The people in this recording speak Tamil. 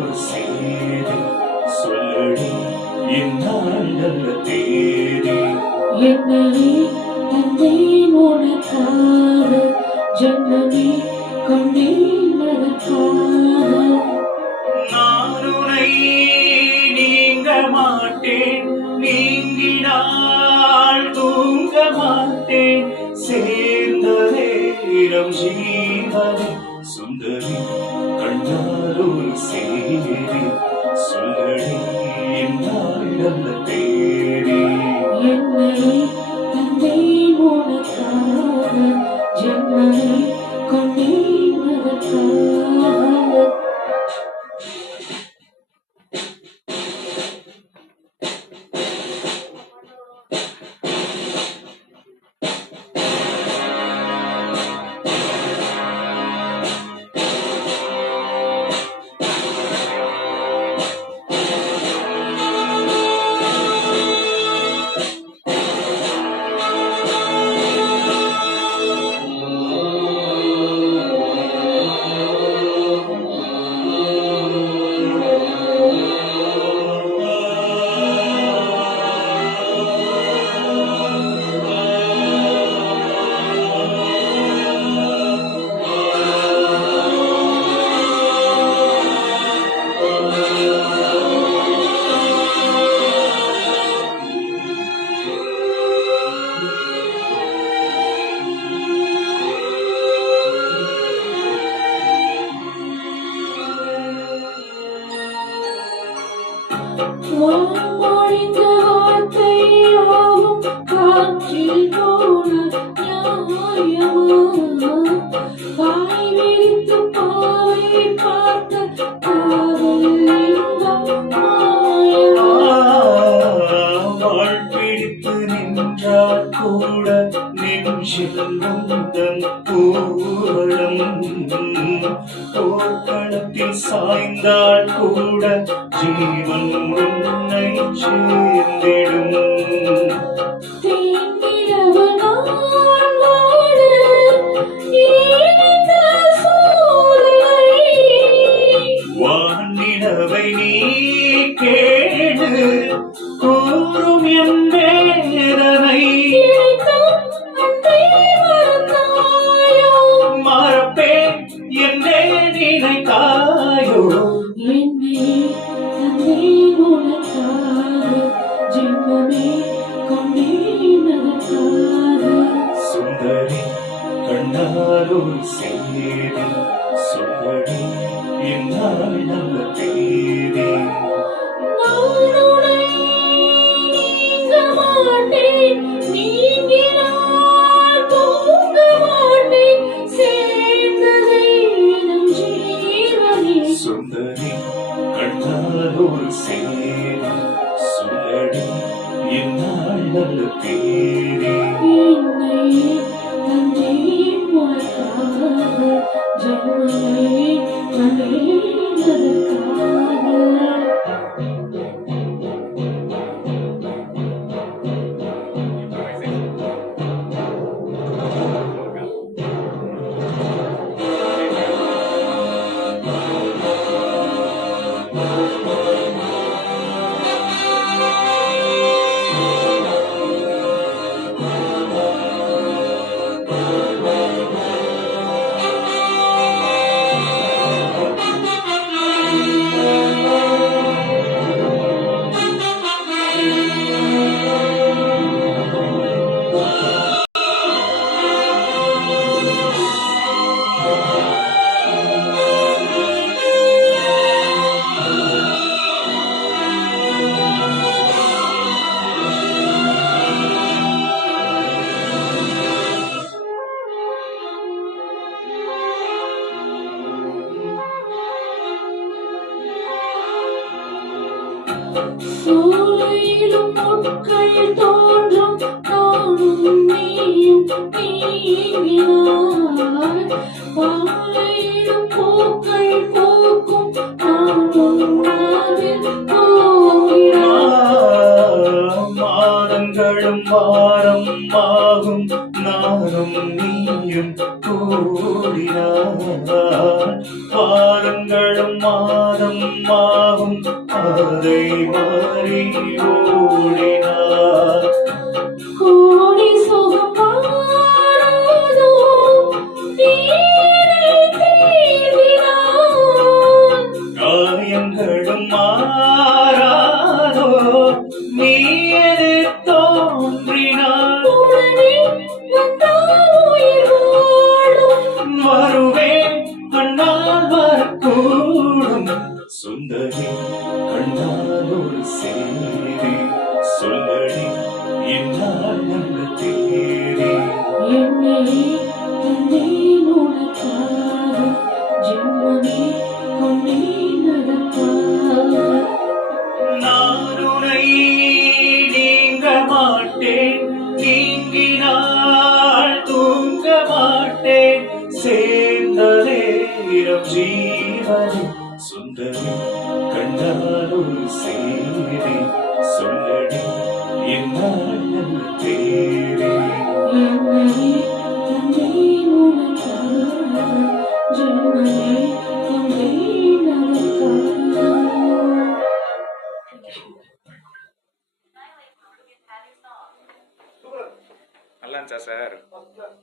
ஒரு செய்தி சொல்லடி இந்நாள் நல்ல தேதி. என்னையே தந்தேன் உனக்காக, ஜன்னமே கொண்டேன் அதற்காக. நான் உன்னை நீங்க மாட்டேன், நீங்கினால் தூங்க மாட்டேன். சேர்ந்த நேரம் ஜீவனை சுந்தரி கண்டால் ஒரு செய்தி சொல்லடி இந்நாள் நல்ல தேதி. என்னையே தந்தேன் உனக்காக, ஜன்னமே கொண்டேன் அதற்காக. வாய்மொழிந்த வார்த்தையாவும் காற்றில் போன நியாயமா? வாய் விரித்து பாவை பார்த்த காதல் இன்பம் மாயமா? வாழ் பிடித்து நின்றால் கூட நெஞ்சில் முந்தன் ஊர்வலம். போர்க்களத்தில் சாய்ந்தால் கூட ஜீவன் உன்னை சேர்ந்திடும். தேங்கிரவு நான் வாழ ஏனிந்த சூழ்நிலை. வானிலவை நீ கேடு கூறும் என் வேதனை. மறப்பேன் என்றே நினைத்தாயோ. என்னையே தந்தேன் உனக்காக, ஜென்மமே கொண்டேன் அதற்காக. சுந்தரி கண்டால் ஒரு செய்தி சொல்லடி இந்நாள் நல்ல தேதி. நான் உன்னை நீங்க மாட்டேன், நீங்கினால் தூங்க மாட்டேன். சேர்ந்ததை நம் ஜீவனே. சுந்தரி கண்டால் ஒரு செய்தி சொல்லடி இந்நாள் நல்ல தேதி. என்னையே தந்தேன் உனக்காக, ஜென்மமே கொண்டேன் அதற்காக. சூளையிலும் முட்கள் தோன்றும் நானும் நீயும் நீங்கினாய். பாலையிலும் பூக்கள் பூக்கும் நானும் நாவில் போகிறாய். மாதங்களும் வாரம் ஆகும் நானும் நீயும் கூடினார். வாரங்களும் மாதம் ஆகும் அதை மாறி ஓடினார். கோடி சுகம் மாறாதோ நீரை தேடினான். காயங்களும் மாறாதோ நீ எது தோன்றினார். உடனே வந்தால் உயிர் வாழும். வருவேன் கண்ணால் வரக்கூடும். சுந்தரி கண்ணால் ஒரு சேரி சொல்லடி இந்நாள் நல்ல தேரி. என்னையே தந்தேன் உனக்காக, ஜென்மமே கொண்டேன் அதற்காக. நான் உன்னை நீங்க மாட்டேன், நீங்கினால் தூங்க மாட்டேன். சேர்ந்த நேரம் ஜீவனே சுந்தரி கண்டால் ஒரு சேரி சொல்லடி என்னால் நல்ல தேரி. என்னையே தந்தேன் உனக்காக, ஜென்மமே கொண்டேன் அதற்காக. நல்லா இருந்துச்சா சார்?